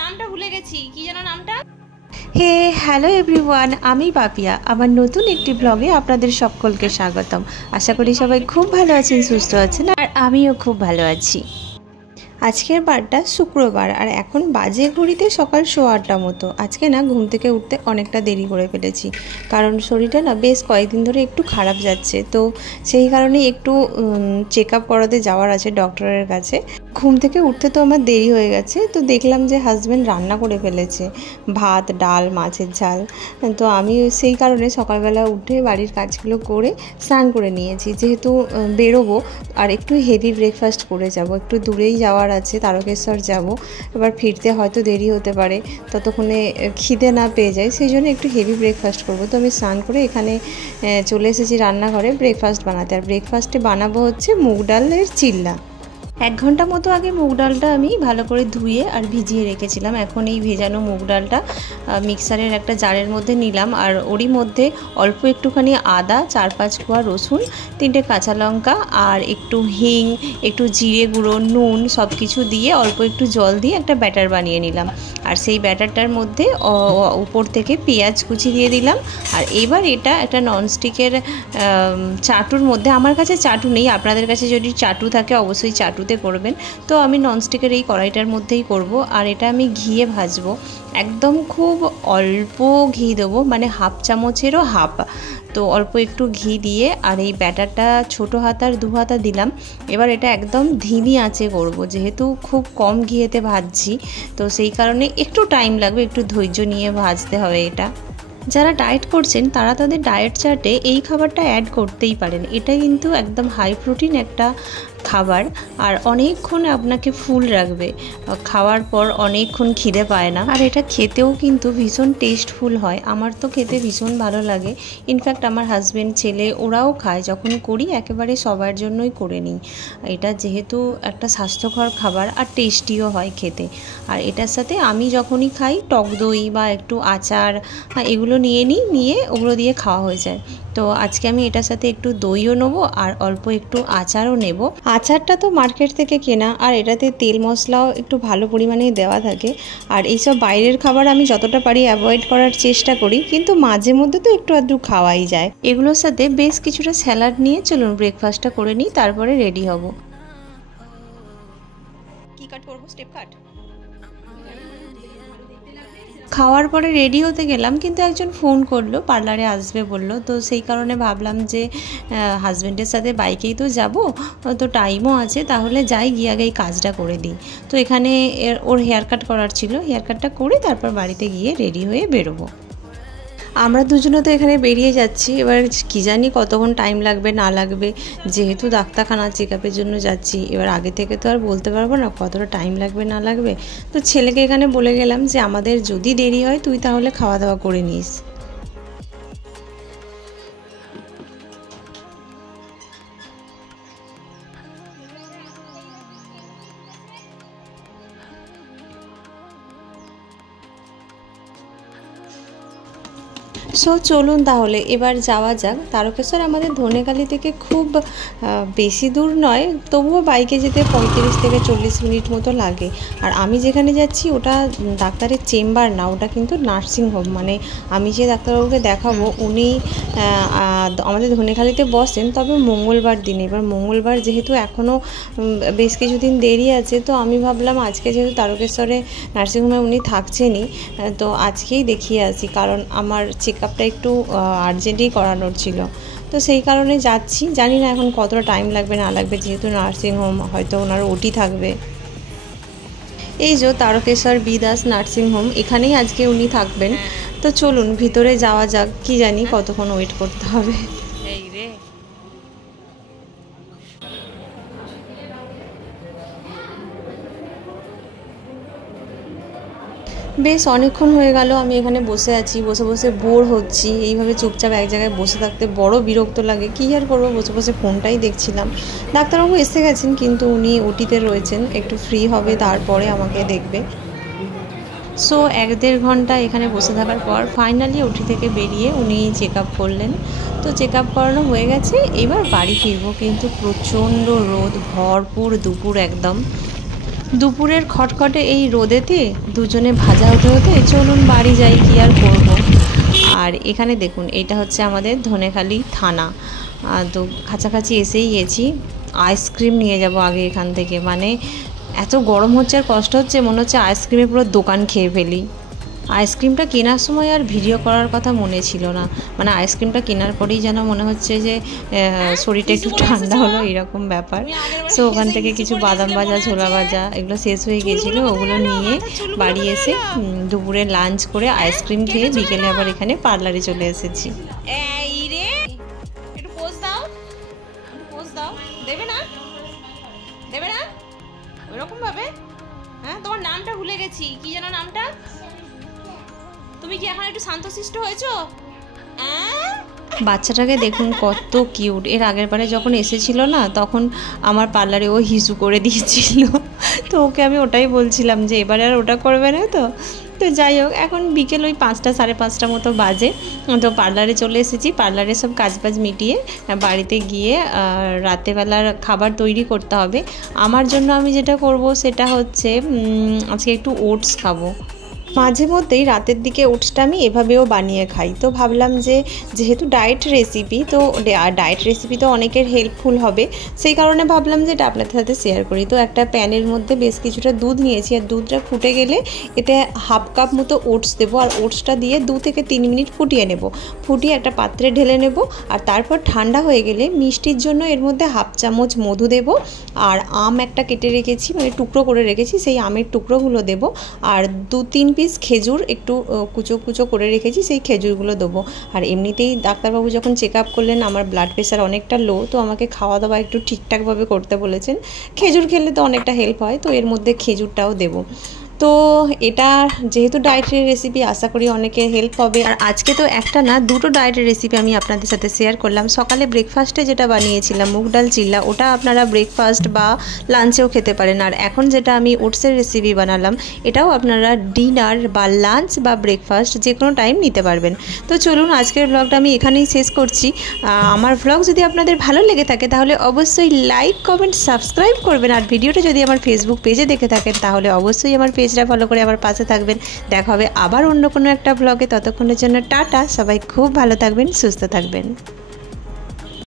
নামটা ভুলে গেছি, কি যেন নামটা? হে হ্যালো এভরিওয়ান, আমি পাপিয়া। আমার নতুন একটি ব্লগে আপনাদের সকলকে স্বাগতম। আশা করি সবাই খুব ভালো আছেন, সুস্থ আছেন, আর আমিও খুব ভালো আছি। আজকের বারটা শুক্রবার, আর এখন বাজে ঘড়িতে সকাল 8:15 মতো। আজকে না ঘুম থেকে উঠতে অনেকটা দেরি করে ফেলেছি, কারণ শরীরটা না বেশ কয়েকদিন ধরে একটু খারাপ যাচ্ছে। তো সেই কারণে একটু চেক আপ করাতে যাওয়ার আছে ডক্টরের কাছে। ঘুম থেকে উঠতে তো আমার দেরি হয়ে গেছে, তো দেখলাম যে হাজব্যান্ড রান্না করে ফেলেছে ভাত, ডাল, মাছের ঝাল। তো আমি সেই কারণে সকালবেলা উঠে বাড়ির কাজগুলো করে স্নান করে নিয়েছি, যেহেতু বেরোবো আর একটু হেভি ব্রেকফাস্ট করে যাব। একটু দূরেই যাওয়ার আছে, তারকেশ্বর যাব। এবার ফিরতে হয়তো দেরি হতে পারে, ততক্ষণে খিদে না পেয়ে যায়, সেই জন্য একটু হেভি ব্রেকফাস্ট করব। তো আমি স্নান করে এখানে চলে এসেছি রান্নাঘরে ব্রেকফাস্ট বানাতে। আর ব্রেকফাস্টে বানাবো হচ্ছে মুগ ডালের চিল্লা। 1 ঘন্টা মতো আগে মুগ ডালটা আমি ভালো করে ধুয়ে আর ভিজিয়ে রেখেছিলাম। এখন এই ভেজানো মুগ ডালটা মিক্সারের একটা জারের মধ্যে নিলাম, আর ওরই মধ্যে অল্প একটুখানি আদা, 4-5 কোয়া রসুন, 3টে কাঁচা লঙ্কা, আর একটু হিং, একটু জিরে গুঁড়ো, নুন সব কিছু দিয়ে অল্প একটু জল দিয়ে একটা ব্যাটার বানিয়ে নিলাম। আর সেই ব্যাটারটার মধ্যে উপর থেকে পেঁয়াজ কুচি দিয়ে দিলাম। আর এবার এটা একটা ননস্টিকের চাটুর মধ্যে, আমার কাছে চাটু নেই, আপনাদের কাছে যদি চাটু থাকে অবশ্যই চাটুতে করবেন। তো আমি ননস্টিকের এই কড়াইটার মধ্যেই করব। আর এটা আমি ঘিয়ে ভাজবো, একদম খুব অল্প ঘি দেবো, মানে 1/2 চামচেরও হাফ। তো অল্প একটু ঘি দিয়ে আর এই ব্যাটারটা ছোটো হাতার 2 হাতা দিলাম। এবার এটা একদম ধিমি আঁচে করব, যেহেতু খুব কম ঘিয়েতে ভাজছি, তো সেই কারণে একটু টাইম লাগবে, একটু ধৈর্য নিয়ে ভাজতে হবে এটা। যারা ডায়েট করছেন তারা তাদের ডায়েট চার্টে এই খাবারটা অ্যাড করতেই পারেন। এটা কিন্তু একদম হাই প্রোটিন একটা খাবার, আর অনেকক্ষণ আপনাকে ফুল রাখবে। খাওয়ার পর অনেকক্ষণ খিদে পায় না, আর এটা খেতেও কিন্তু ভীষণ টেস্টফুল হয়। আমার তো খেতে ভীষণ ভালো লাগে। ইনফ্যাক্ট আমার হাজব্যান্ড, ছেলে ওরাও খায়। যখন করি একেবারে সবার জন্যই করে নিই। এটা যেহেতু একটা স্বাস্থ্যকর খাবার আর টেস্টিও হয় খেতে। আর এটার সাথে আমি যখনই খাই টক দই বা একটু আচার এগুলো নিয়ে ওগুলো দিয়ে খাওয়া হয়ে যায়। তো আজকে আমি এটার সাথে একটু দইও নেবো আর অল্প একটু আচারও নেব। আচারটা তো মার্কেট থেকে কেনা, আর এটাতে তেল মশলাও একটু ভালো পরিমাণেই দেওয়া থাকে। আর এইসব বাইরের খাবার আমি যতটা পারি অ্যাভয়েড করার চেষ্টা করি, কিন্তু মাঝে মধ্যে তো একটু আধটু খাওয়াই যায়। এগুলোর সাথে বেশ কিছুটা স্যালাড নিয়ে চলুন ব্রেকফাস্টটা করে নিই, তারপরে রেডি হব। কি কাট করবো? স্টেপ কাট। খাওয়ার পরে রেডি হতে গেলাম, কিন্তু একজন ফোন করলো, পার্লারে আসবে বললো। তো সেই কারণে ভাবলাম যে হাজব্যান্ডের সাথে বাইকেই তো যাব, তো টাইমও আছে, তাহলে যাই গিয়ে আগে এই কাজটা করে দিই। তো এখানে ওর হেয়ার কাট করার ছিল, হেয়ার কাটটা করে তারপর বাড়িতে গিয়ে রেডি হয়ে বেরোবো। আমরা দুজনে তো এখানে বেরিয়ে যাচ্ছি। এবার কী জানি কতক্ষণ টাইম লাগবে না লাগবে, যেহেতু ডাক্তারখানা চেক আপের জন্য যাচ্ছি। এবার আগে থেকে তো আর বলতে পারবো না কতটা টাইম লাগবে না লাগবে। তো ছেলেকে এখানে বলে গেলাম যে আমাদের যদি দেরি হয় তুই তাহলে খাওয়া দাওয়া করে নিস। সো চলুন তাহলে এবার যাওয়া যাক তারকেশ্বর। আমাদের ধনেখালি থেকে খুব বেশি দূর নয়, তবুও বাইকে যেতে 35 থেকে 40 মিনিট মতো লাগে। আর আমি যেখানে যাচ্ছি ওটা ডাক্তারের চেম্বার না, ওটা কিন্তু নার্সিংহোম। মানে আমি যে ডাক্তারবাবুকে দেখাবো উনি আমাদের ধনেখালিতে বসেন, তবে মঙ্গলবার দিনে। এবার মঙ্গলবার যেহেতু এখনও বেশ কিছুদিন দেরি আছে, তো আমি ভাবলাম আজকে যেহেতু তারকেশ্বরে নার্সিংহোমে উনি থাকছেনই, তো আজকেই দেখিয়ে আসি, কারণ আমার চেক আপটা একটু আর্জেন্টই করানোর ছিল। তো সেই কারণে যাচ্ছি, জানি না এখন কতটা টাইম লাগবে না লাগবে, যেহেতু নার্সিংহোম হয়তো ওনার ওটি থাকবে। এই যে তারকেশ্বর বিদাস নার্সিংহোম, এখানেই আজকে উনি থাকবেন। তো চলুন ভিতরে যাওয়া যাক, কি জানি কতক্ষণ ওয়েট করতে হবে। বেশ অনেকক্ষণ হয়ে গেল আমি এখানে বসে আছি, বসে বসে বোর হচ্ছি। এইভাবে চুপচাপ এক জায়গায় বসে থাকতে বড় বিরক্ত লাগে। কী আর করবো, বসে বসে ফোনটাই দেখছিলাম। ডাক্তারবাবু এসে গেছেন, কিন্তু উনি ওটিতে রয়েছেন, একটু ফ্রি হবে তারপরে আমাকে দেখবে। সো 1-1.5 ঘন্টা এখানে বসে থাকার পর ফাইনালি ওটি থেকে বেরিয়ে উনি চেক আপ করলেন। তো চেক আপ করানো হয়ে গেছে, এবার বাড়ি ফিরবো। কিন্তু প্রচণ্ড রোদ, ভরপুর দুপুর একদম। দুপুরের খটখটে এই রোদেতে দুজনে ভাজা হতে হতে চলুন বাড়ি যাই, কি আর করব। আর এখানে দেখুন, এটা হচ্ছে আমাদের ধনেখালি থানা। তো কাছাকাছি এসেই গেছি। আইসক্রিম নিয়ে যাব আগে এখান থেকে, মানে এত গরম হচ্ছে আর কষ্ট হচ্ছে, মনে হচ্ছে আইসক্রিমে পুরো দোকান খেয়ে ফেলি। আইসক্রিমটা কেনার সময় আর ভিডিও করার কথা মনে ছিল না, মানে আইসক্রিমটা কেনার পরেই যেন মনে হচ্ছে যে শরীরটা একটু ঠান্ডা হলো, এরকম ব্যাপার। সো ওখান থেকে কিছু বাদাম ভাজা, ছোলা ভাজা এগুলো শেষ হয়ে গেছিলো, ওগুলো নিয়ে বাড়ি এসে দুপুরে লাঞ্চ করে আইসক্রিম খেয়ে বিকেলে আবার এখানে পার্লারে চলে এসেছি। দেবে না ওরকম ভাবে? হ্যাঁ, তোমার নামটা ভুলে গেছি, কি যেন নামটা? তুমি কি এখন একটু শান্তশিষ্ট হয়েছো? বাচ্চাটাকে দেখুন কত কিউট। এর আগের বারে যখন এসেছিল না, তখন আমার পার্লারে ও হিসু করে দিয়েছিল, তো ওকে আমি ওটাই বলছিলাম যে এবারে আর ওটা করবে না। তো যাই হোক, এখন বিকেল ওই 5টা সাড়ে 5টা মতো বাজে। তো পার্লারে চলে এসেছি। পার্লারে সব কাজবাজ মিটিয়ে বাড়িতে গিয়ে রাতেবেলার খাবার তৈরি করতে হবে। আমার জন্য আমি যেটা করব সেটা হচ্ছে আজকে একটু ওটস খাবো। মাঝে মধ্যেই রাতের দিকে ওটসটা আমি এভাবেও বানিয়ে খাই। তো ভাবলাম যে যেহেতু ডায়েট রেসিপি, তো ডায়েট রেসিপি তো অনেকের হেল্পফুল হবে, সেই কারণে ভাবলাম যে এটা আপনাদের সাথে শেয়ার করি। তো একটা প্যানের মধ্যে বেশ কিছুটা দুধ নিয়েছি, আর দুধটা ফুটে গেলে এতে হাফ কাপ মতো ওটস দেবো, আর ওটসটা দিয়ে 2 থেকে 3 মিনিট ফুটিয়ে নেব। ফুটিয়ে একটা পাত্রে ঢেলে নেব, আর তারপর ঠান্ডা হয়ে গেলে মিষ্টির জন্য এর মধ্যে হাফ চামচ মধু দেব, আর আম একটা কেটে রেখেছি, মানে টুকরো করে রেখেছি, সেই আমের টুকরোগুলো দেব, আর 2-3 পিস খেজুর একটু কুচো কুচো করে রেখেছি, সেই খেজুরগুলো দেবো। আর এমনিতেই ডাক্তারবাবু যখন চেক আপ করলেন আমার ব্লাড প্রেশার অনেকটা লো, তো আমাকে খাওয়া দাওয়া একটু ঠিকঠাকভাবে করতে বলেছেন। খেজুর খেলে তো অনেকটা হেল্প হয়, তো এর মধ্যে খেজুরটাও দেবো। তো এটা যেহেতু ডায়েটের রেসিপি, আশা করি অনেকের হেল্প হবে। আর আজকে তো একটা না, 2টো ডায়েটের রেসিপি আমি আপনাদের সাথে শেয়ার করলাম। সকালে ব্রেকফাস্টে যেটা বানিয়েছিলাম মুগ ডাল চিল্লা, ওটা আপনারা ব্রেকফাস্ট বা লাঞ্চেও খেতে পারেন। আর এখন যেটা আমি ওটসের রেসিপি বানালাম, এটাও আপনারা ডিনার বা লাঞ্চ বা ব্রেকফাস্ট যে কোনো টাইম নিতে পারবেন। তো চলুন, আজকের ব্লগটা আমি এখানেই শেষ করছি। আমার ব্লগ যদি আপনাদের ভালো লেগে থাকে তাহলে অবশ্যই লাইক, কমেন্ট, সাবস্ক্রাইব করবেন। আর ভিডিওটা যদি আমার ফেসবুক পেজে দেখে থাকেন তাহলে অবশ্যই আমার পেজটা ফলো করে আমার পাশে থাকবেন। দেখা হবে আবার অন্য কোনো একটা ব্লগে। ততক্ষণের জন্য টাটা, সবাই খুব ভালো থাকবেন, সুস্থ থাকবেন।